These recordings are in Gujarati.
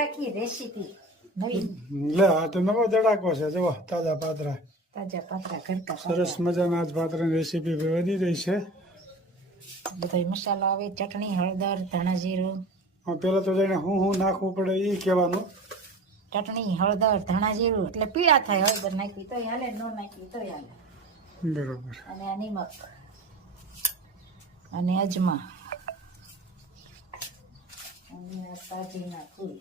રાખી રેસીપી નવી લે આ તો નવો ધડાકો છે જો તાજા પાત્રા તાજા પાત્રા ઘરકા સરસ મજાના આજ પાત્રાની રેસીપી વધી રહી છે બધા મસાલો આવે ચટણી હળદર ધાણા જીરું પેલા તો જઈને હું નાખવું પડે એ કહેવાનું ચટણી હળદર ધાણા જીરું એટલે પીળા થાય હળદર નાખી તોય હાલે ન નાખી તોય હાલે બરોબર અને આ નિમક અને અજમા અને આ સાજીના ફૂલ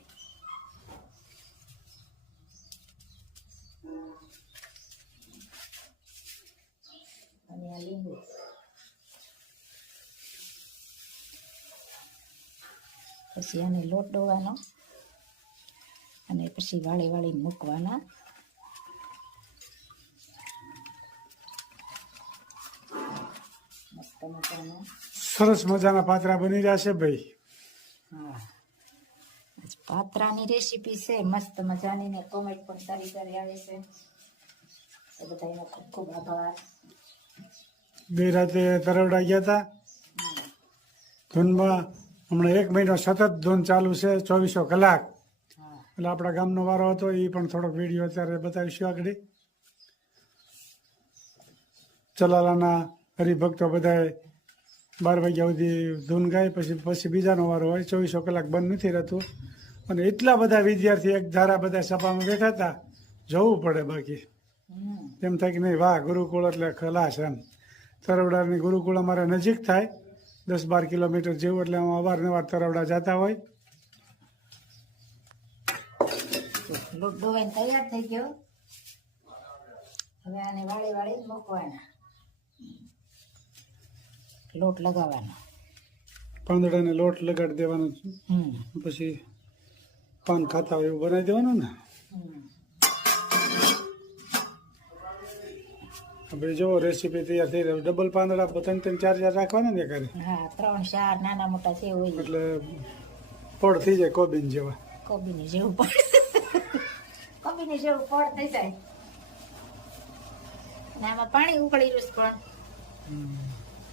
અને આ લીંબુ પછી આને લોટ ડોવાનો અને પછી વાળી વાળીને મૂકવાના મસ્ત મજાના સરસ મજાના પાત્રા બની જશે ભાઈ હા પાત્રાની રેસીપી છે મસ્ત મજાની ને કોમેન્ટ પણ સારી સારી આવે છે તો બધાનો ખૂબ ખૂબ આભાર બે રાતે તરવડા ગયા હતા ધૂનમાં હમણાં 1 મહિનો સતત ધૂન ચાલુ છે 24 કલાક એટલે આપણા ગામનો વારો હતો એ પણ થોડોક વિડીયો અત્યારે બતાવીશું આગળ ચલાલાના હરિભક્તો બધાએ 12 વાગ્યા સુધી ધૂન ગાય પછી બીજાનો વારો હોય 24 કલાક બંધ નથી રહેતું અને એટલા બધા વિદ્યાર્થી એક ધારા બધા સભામાં બેઠા હતા જવું પડે બાકી એમ થાય કે નહીં વાહ ગુરુકુળ એટલે ખલાસ એમ તરવડાની ગુરુકુળ અમારે નજીક થાય 10-12 કિલોમીટર જેવું એટલે અવારનવાર તરવડા જતા હોય લોટ ડોવાઈને તૈયાર થઈ ગયો હવે આને વાળી વાળી મૂકવાના લોટ લગાવવાનો પાંદડાને લોટ લગાડી દેવાનો પછી પાન ખાતા હોય એવું બનાવી દેવાનું ને આપણે જો રેસીપી તૈયાર થઈ રહી ડબલ પાંદડા 3-4 રાખવાના ને કરે હા 3-4 નાના મોટા છે હોય એટલે પડ થઈ જાય કોબીન જેવા કોબીની જેવું પડ કોબીની જેવું પડ થઈ જાય અને આમાં પાણી ઉકળી રહ્યું પણ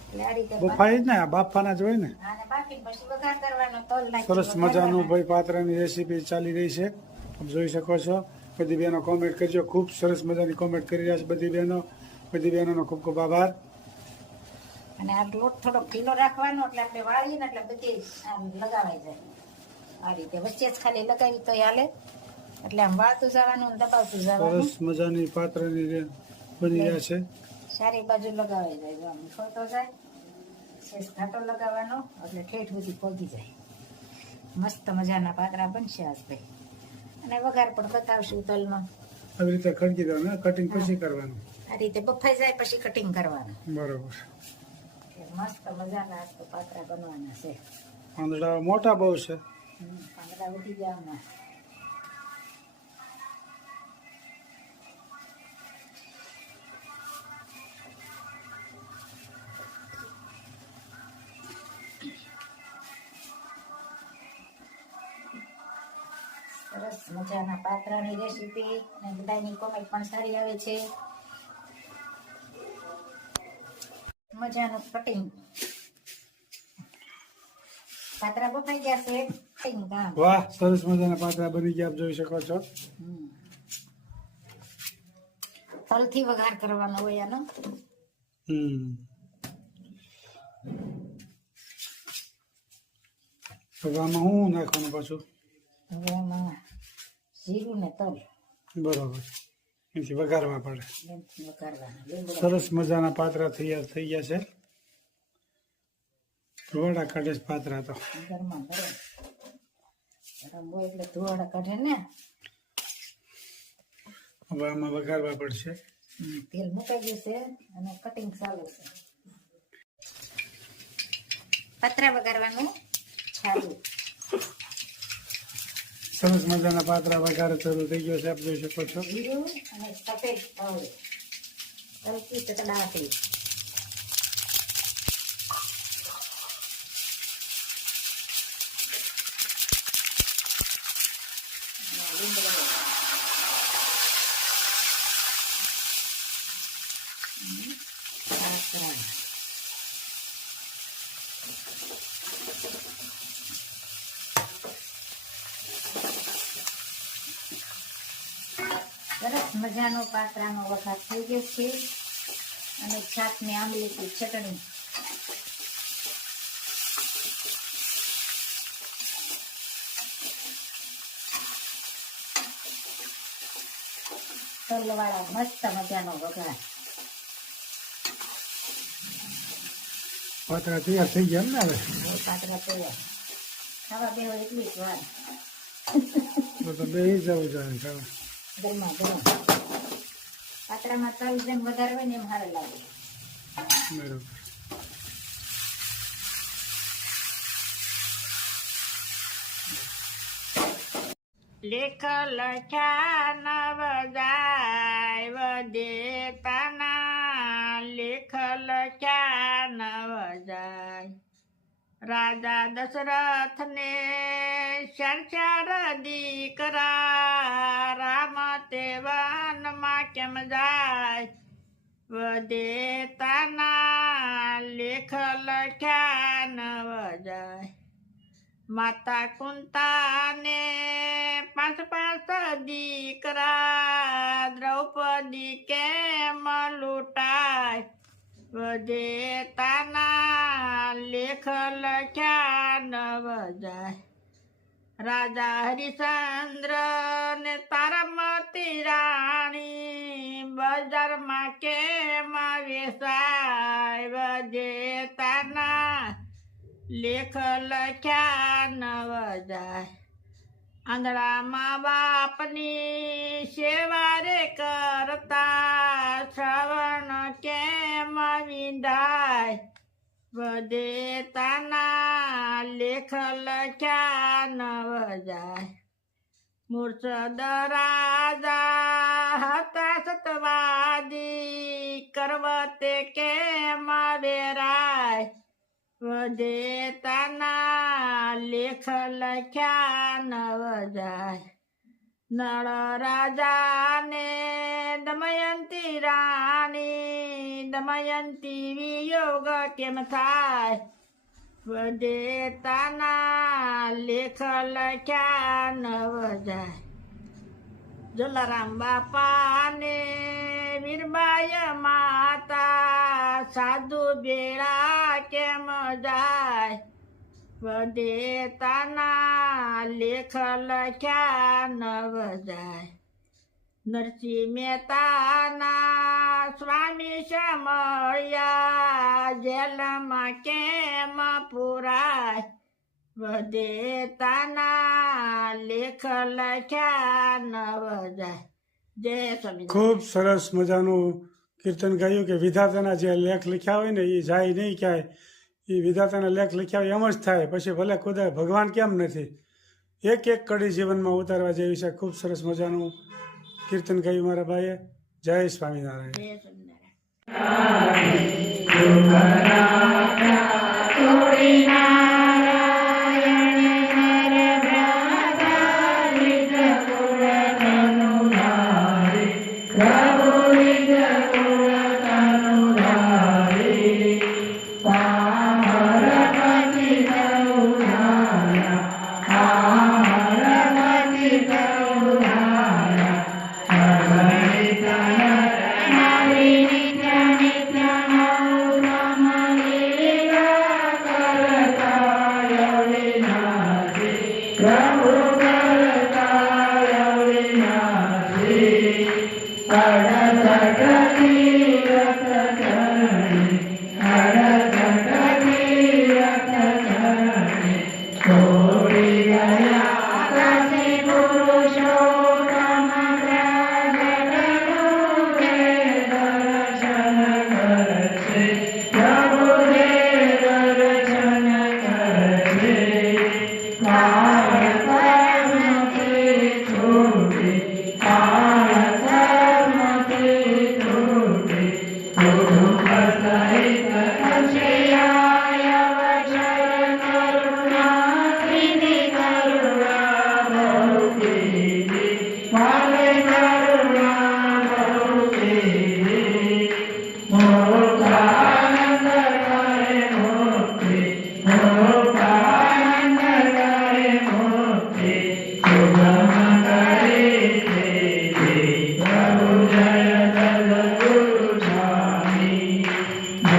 એટલે આ રીતે બફાઈ જ ને આ બાફાના જ હોય ને આને બાફીને પછી વઘાર કરવાનો તલ નાખી સરસ મજાનું ભાઈ પાત્રાની રેસીપી ચાલી રહી છે આપ જોઈ શકો છો બધી બહેનો કોમેન્ટ કરજો ખૂબ સરસ મજાની કોમેન્ટ કરી રહ્યા છે બધી બહેનોનો ખૂબ ખૂબ આભાર અને આ લોટ થોડો ઢીલો રાખવાનો એટલે આપણે વાળીએ ને એટલે બધી આમ લગાવાઈ જાય આ રીતે વચ્ચે જ ખાલી લગાવી તો હાલે એટલે આમ વાળતું જવાનું દબાવતું જવાનું સરસ મજાની પાત્રાની બની રહ્યા છે સારી બાજુ લગાવાઈ જાય આમ ખોતો જાય શેષ ઘાટો લગાવવાનો એટલે ઠેઠ સુધી પહોંચી જાય મસ્ત મજાના પાત્રા બનશે આજ ભાઈ અને વઘાર પણ બતાવશું તલમાં આવી રીતે ખડકી દેવાનું કટિંગ પછી કરવાનું આ રીતે બફાઈ જાય પછી કટિંગ કરવાનું બરોબર મસ્ત મજાના આજ તો પાત્રા બનવાના છે પાંદડા મોટા બહુ છે પાંદડા ઉઠી જવાના સરસ મજાના પાત્રાની રેસીપી અને બધાની કોમેન્ટ પણ સારી આવે છે મજાનું કટિંગ પાત્રા બફાઈ ગયા છે કટિંગ કામ વાહ સરસ મજાના પાત્રા બની ગયા આપ જોઈ શકો છો તલથી વઘાર કરવાનો હોય આનો હવે આમાં હું નાખવાનું પાછું હવે આમાં જીરું ને તલ બરોબર એથી વઘારવા પડે એમથી વઘારવાના લીમડો સરસ મજાના પાત્રા તૈયાર થઈ ગયા છે ધોવાડા કાઢે છે પાત્રા તો ગરમા ગરમ ગરમ હોય એટલે ધોવાડા કાઢે ને હવે આમાં વઘારવા પડશે તેલ મુકાઈ ગયું છે અને કટિંગ ચાલુ છે પાત્રા વઘારવાનું ચાલુ સરસ મજાના પાત્રા વઘાર ચાલુ થઈ ગયો છે આપ જોઈ શકો છો જીરું અને સફેદ તલ તલથી ચકડાટી લીમડો સરસ મજાનો પાત્રાનો વઘાર થઈ ગયો છે અને છાશની આંબલીની ચટણી. તલવાળા મસ્ત મજાનો વઘાર. પાત્રા તૈયાર થઈ ગયા એમ ને હવે? હવે પાત્રા તૈયાર. ખાવા બેહો એટલી જ વાર. તો બેસી જવું જોઈએ ખાવા. ગરમા ગરમ. પાત્રામાં તલ જેમ વધારે હોય ને એમ સારું લાગે. બરોબર. લેખ લખ્યા નવ જાય વદેતાના. લેખ લખ્યા નવ જાય. રાજા દશરથને ચાર દીકરા. રામ તે વનમાં કેમ જાય વદેતાના. લેખ લખ્યા નવ જાય. માતા કુંતાને 5 દીકરા. દ્રૌપદી કેમ લૂંટાય વદેતાના. લેખ લખ્યા નવ જાય. રાજા હરિશ્ચંદ્ર ને તારામતી રાણી. બજારમાં કેમ વેચાય વદેતાના. લેખ લખ્યા નવ જાય. આંધળામાં બાપની સેવા રે કરતા. શ્રવણ કેમ વિંધાય વદેતાના. લેખ લખ્યા નવ જાય. મૂર્છદ રાજા હતા સતવાદી. કરવતે કેમ વેરાય વદેતાના. લેખ લખ્યા નવ જાય. નળ રાજાને દમયંતી રાણી. દમયંતી વિયોગ કેમ થાય વદેતાના. લેખ લખ્યા નવ જાય. જલારામ બાપાને મીરબાઈ માતા. સાધુ બેડા કેમ જાય વદેતાના. લેખ લખ્યા નવ જાય. નરસિંહ મહેતાના સ્વામી સમળ્યા. જેલમાં કેમ પુરાય વદેતાના. લેખ લખ્યા નવ જાય. જય સ્વામી. ખૂબ સરસ મજાનું કીર્તન ગાયું કે વિધાતાના જે લેખ લખ્યા હોય ને એ જાય નહીં ક્યાંય. એ વિધાતાના લેખ લખ્યા હોય એમ જ થાય. પછી ભલે ખુદા ભગવાન કેમ નથી. એક એક કડી જીવનમાં ઉતારવા જેવી છે. ખૂબ સરસ મજાનું કીર્તન ગાયું મારા ભાઈએ. જય સ્વામિનારાયણ. જય સ્વામિનારાયણ.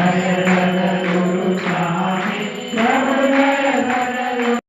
નમઃ